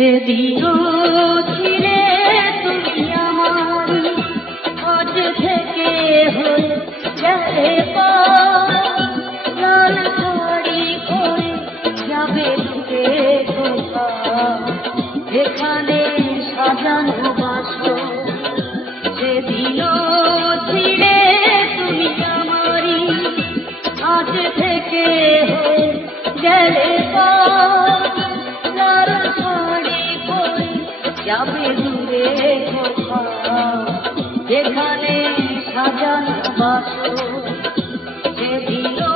সেদিনও ছিলে তুমি আমারই, আজ থেকে হয়ে গেলে লাল শাড়ি পরে যাবে দূরে কোথাও, এখানে সাজানো বাসর। সেদিনও ছিলে তুমি আমারই, আজ থেকে হয়ে গেলে লাল শাড়ি পরে যাবে দূরে কোথাও, এখানে সাজানো বাসর। সেদিনও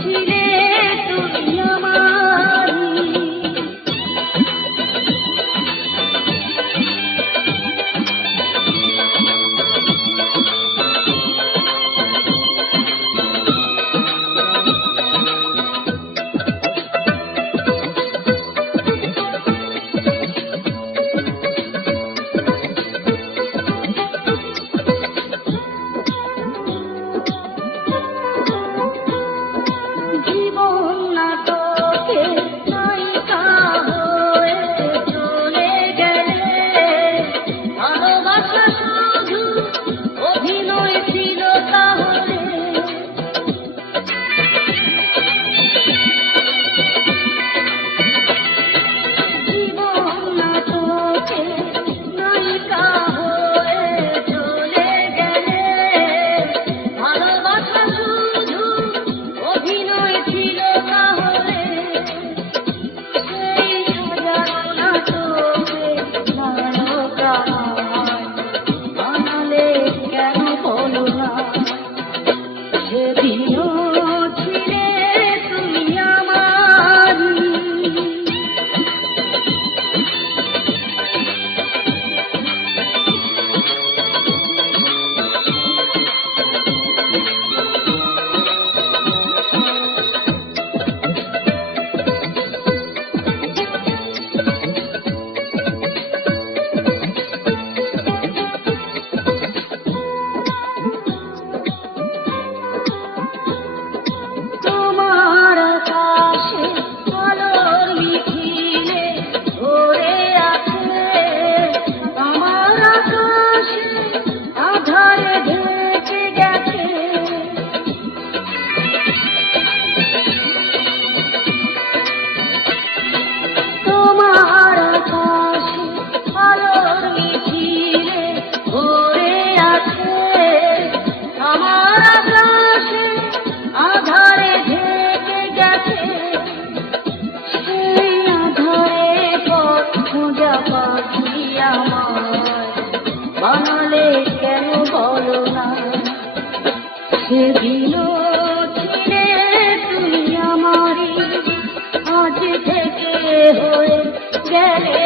ছিলে তুমি আমারই। বানালে কেন বলো না, সেদিনও ছিলে তুমি আমারই, আজ থেকে হয়ে গেলে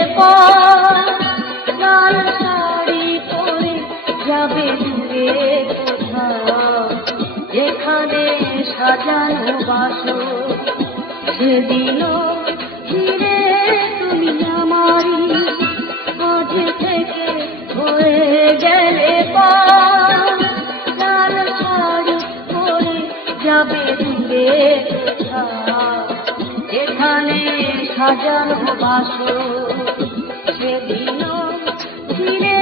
লাল শাড়ি পরে যাবে দূরে কোথাও, যেখানে সাজানো বাসর। সেদিনও ছিলে তুমি আমারই, আজ থেকে হয়ে গেলে লাল শাড়ি পরে যাবে দূরে কোথাও, যেখানে সাজানো বাসর। সেদিনও ছিলে